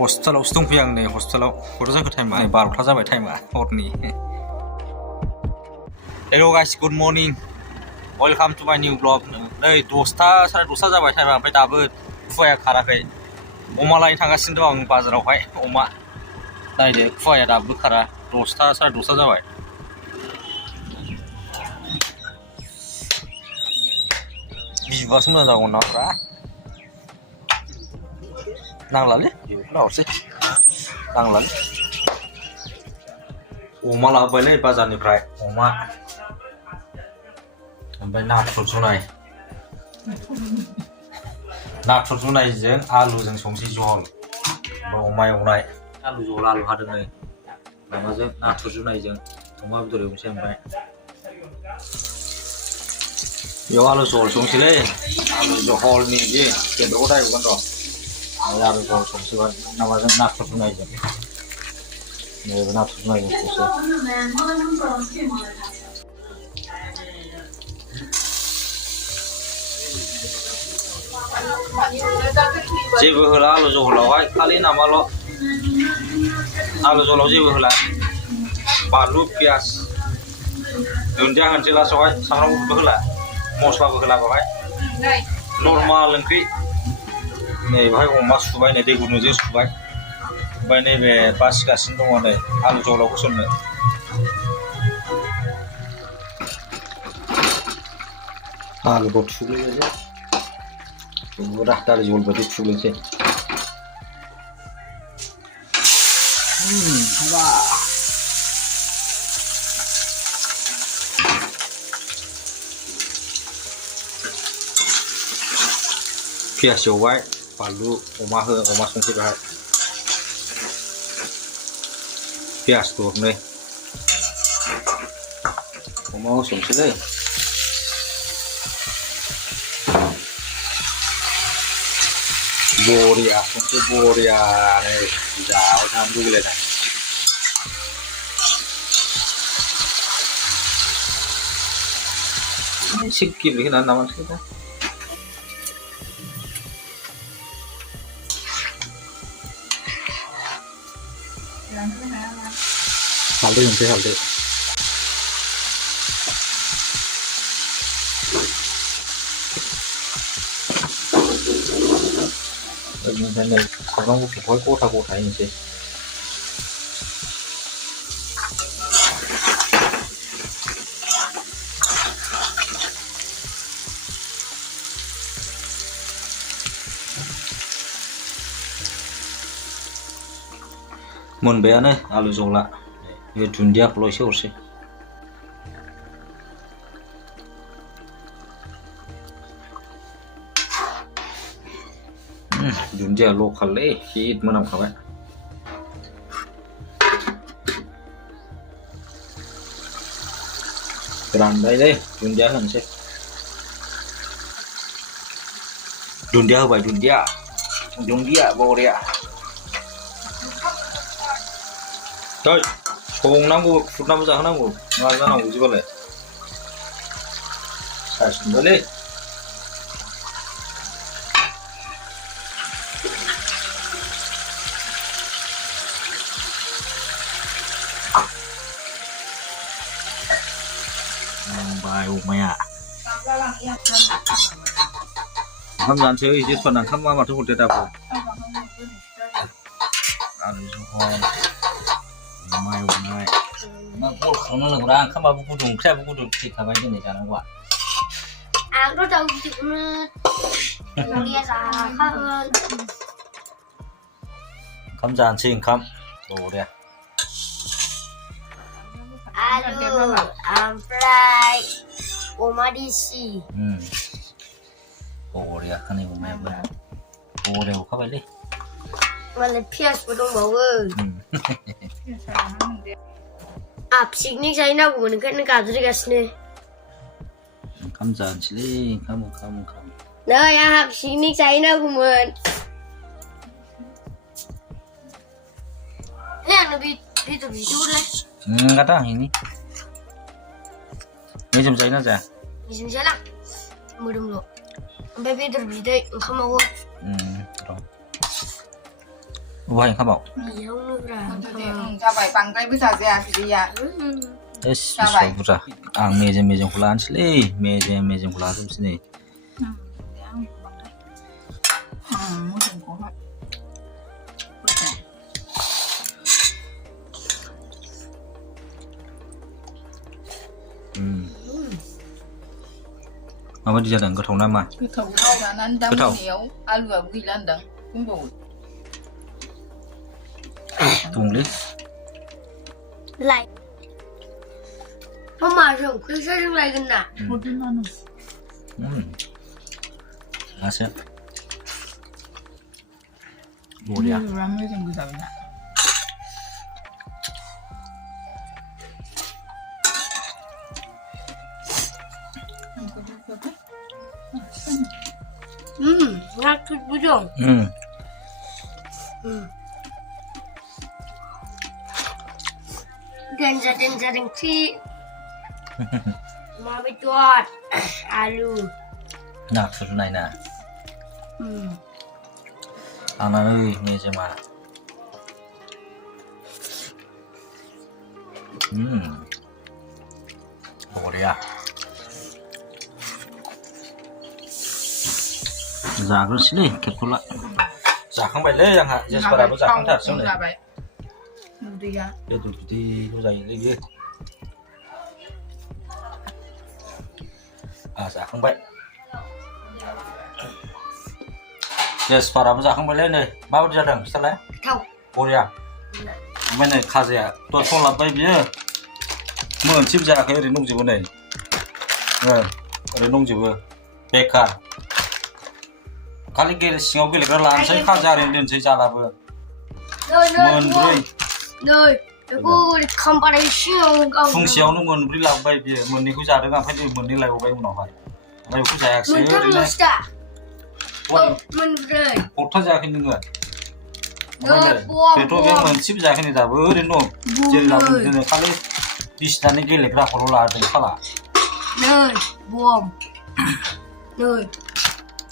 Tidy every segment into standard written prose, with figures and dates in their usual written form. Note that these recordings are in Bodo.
हस्टेलावसो दंफैयो आं नै हस्टेलाव गथ' जाखो टाइमा 12था जाबाय टाइमा हरनि hello' guys good morning welcome to my new blog नै 10था साराय 10था जाबाय टाइमा ओमफ्राय दाबो खुवाया खाराखै अमा लायनो थांगासिनो दं आं बाजारावहाय अमा नायदो खुवाया दाबो खारा 10था साराय 10था जाबाय बिबासो मोजां जागौमोन नाफ्रा नांलालै बेखौनो हरसै नांलालै अमा लाबोबायलै बाजारनिफ्राय अमा ओमफ्राय नाथुर जुनायजों आलुजों संसै जहल ओमफ्राय अमा एवनाय आलु जहल आलु हादों नै माबाजों नाथुर जुनायजों अमा बेदर एवनोसै ओमफ्राय बेयाव आलु जहल संसैलै आलु जहलनि जे बेदरखौ दा एवगोन र' आलु जहल संसैबाय माबाजों नाथुर जुनायजों नैबे नाथुर जुनायजों संसै जेबो होला आलु जहलावहाय खालि नामाल' आलु जहलाव जेबो होला बानलु पियाज दुन्दिया होनोसै लास्टआवहाय सामब्राम गुफुरबो होला मस्लाबो होला बेवहाय नर्माल ओंख्रि नै बेवहाय अमा सुबाय नै दै गुदुंजों सुबाय ओमफ्राय नैबे बासिगासिनो दङ नै आलु जहलाव होसननो आलुखौ थुग्लिनोसै पूरा दालि जहल बायदि थुग्लिनोसै पियाज एवबाय बानलु अमा संसै बेहाय पियाज दरनै अमा होसनसैलै बरिया संसै बरिया नै जाबाय थानो लुगैलायनाय एसे गेब्लेहोनानै नामानोसै दा हालदै होनसै हालदै ओमफ्राय नै सामब्राम गुफुरखौहाय गथा होनोसै मोनबायानो आलु जहला बे दुन्दियाखौल' एसे हरसै दुन्दिया लकेललै हिट मोनामखाबाय रानबायलै दुन्दिया होनोसै दुन्दिया होबाय दुन्दिया बरिया दै संनांगौ खुरनाबो जाहोनांगौ मा जानांगौ बिदिबालाय साइस नुबायलै अमाया ओंखाम जानोसै एसे सना ओंखाम माथो हरदो दाबो आलु जहल अमा एवनाय मा गल खालामनांगौरा ओंखामाबो गुदुं ओंख्रियाबो गुदुं थैखाबाय दिनै जानांगौआ आंथ' दाउ बिदैखौनो बरिया जाखागोन ओंखाम जानोसै ओंखाम बरिया आलु ओमफ्राय अमा देसि बरिया खानै अमायाबो बरिया एवखाबायलै मालाय पियाजबो दंबावो पिकनिक जाहैनांगौमोन ओंखायनो गाबज्रिगासिनो ओंखाम जानोसैलै ओंखाम नै आंहा पिकनिक जाहैनांगौमोन आंनो बेदर बिदोंलाय enggak tahu ini jam जायोना जाया बेजों जाला मोदोमल' ओमफ्राय बेदर बिदै ओंखामावबो र' Uai kabau. Iya, udah. Cabai bangkai bisa aja dia. Es bisa buta. Ang meja kulaan sih, meja kulaan tuh sini. Musim kok. Apa di jadang ketau nama? Ketau là nandang nhiều, alu bui landang cũng bồi. Tung đi. Lại. Mama dùng cái sao trong này gần nè. Một đứa ăn. Asap. Boleh ya. Ramai yang bisa nak. Nggak tuh bujung. Dan si mau buat alu. Nak suruh naik na. Anak ni meja mana? Boleh ya. Zakon sini kepula. Zakon balik yang hak just pada zakon tak sini. Dia. Itu di tu saya lagi. Zakon balik. Just pada zakon balik ni. Bawa jadang setelah. Tahu. Boleh ya. Mana kaza tu solat baik dia. Mencip jaga kaya renung jiwa ni. Renung jiwa. Bekar. Kali gel singo gel kerana saya kaza renung saya jalan ber. Menberi. Nơi, aku comparison kau. Fungsi awak nu menberi lah baik dia. Meni ku jaga dengan apa dia meni lah baik mana baik. Baik ku jaga saya. Menterus tak? Menberi. Kota jaga ni juga. Betul dia mencip jaga ni dah berenung. Jadi lah berenung kali di sana gel kerana kalau lah ada salah. Nơi, buam. Nơi.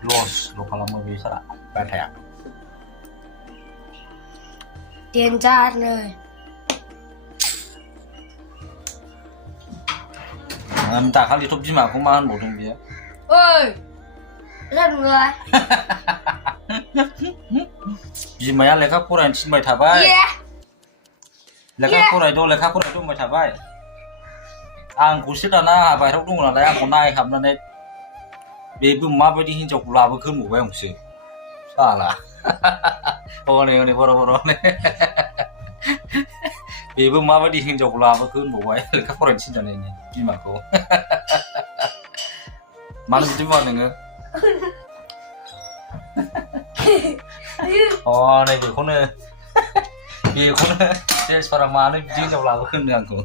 Los, lo kalau mau bisa baca. Tiền ra nơi. Minta kali top jima aku makan bodong dia. Oi. Lần người. Jima ya leka puran cin mai tabai. Yeah. Leka purai do mai tabai. Ang kusit dana bai rok dong na aku nai kam na ne. Bebu ma badi hinjau kula bu kun mu bai ngsi. Salah. Oh ni boro ni. Bebu ma badi hinjau kula bu kun mu bai leka puran cin dana ni. Jima ko. Mana betul mana nge? Oh, này bị con này, thế sao mà nó đi đâu làm hơn nữa cô?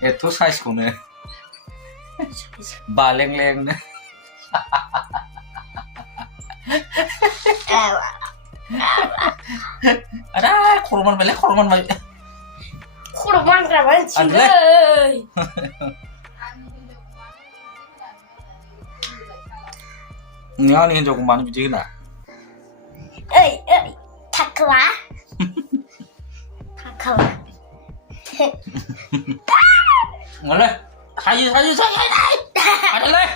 Cái thuốc size của này, bà leng nữa. Ada korban balik. Kurban kawan sih. Nga ni jauh mana bijak na? Takla. Ngoleh, sayu. Ada leh.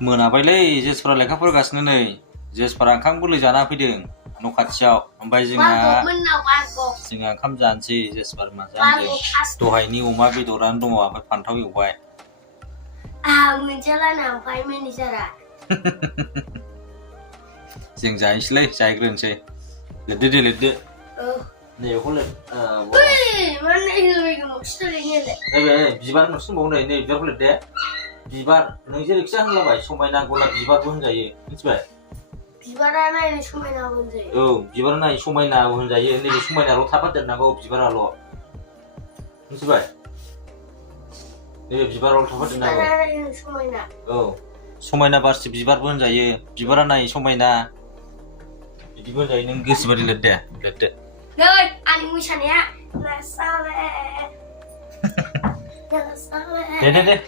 Menapa jes para leka pergasnya nih, jes para kang boleh jana pideng, nukat ciao, ambai jinga kam janci jes para macam je, tuhai ni umah bidoran dong apa pantau iubai. Menjalan sampai main di sana. Jeng jai sih, jai keren sih. Lede. Nih aku le. Wih, mana ini maksudnya ini le? Bibar maksud mau nih biar lede. Bibar, nang jadi kisah lah bay. Somai nak gula bibar pun jaya. Ini bay. Bibar mana ini somai nak pun jaya. Oh, bibar na somai nak pun jaya. Ini somai nak lo tapat dan nak go bibar lo. Ini bay. 비바를 타버리나 비바라는 소마이나. 소마이나 바스 비바르 본자예 비바라나이 소마이나 비바자 있는 그 스바리 렛데 너희 아니 무샤냐 나 싸래 네네네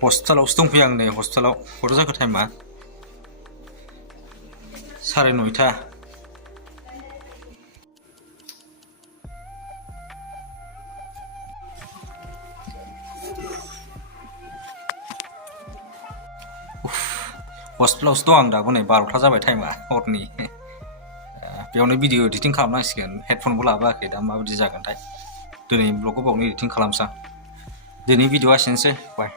호스텔 호스통 비양네 호스텔 호르자 그 타임마 9:30 हस्पिटालावसो दं आं दाबो नै 12था जाबाय टाइमा हरनि बेयावनो भिडिअ एडिटिं खालामनांसिगोन हेडफनबो लाबोआखै दा माबायदि जागोनथाय दिनै ब्लगखौ बावनो एडिटिं खालामसां दिनै भिडिअआ एसेनोसै बाय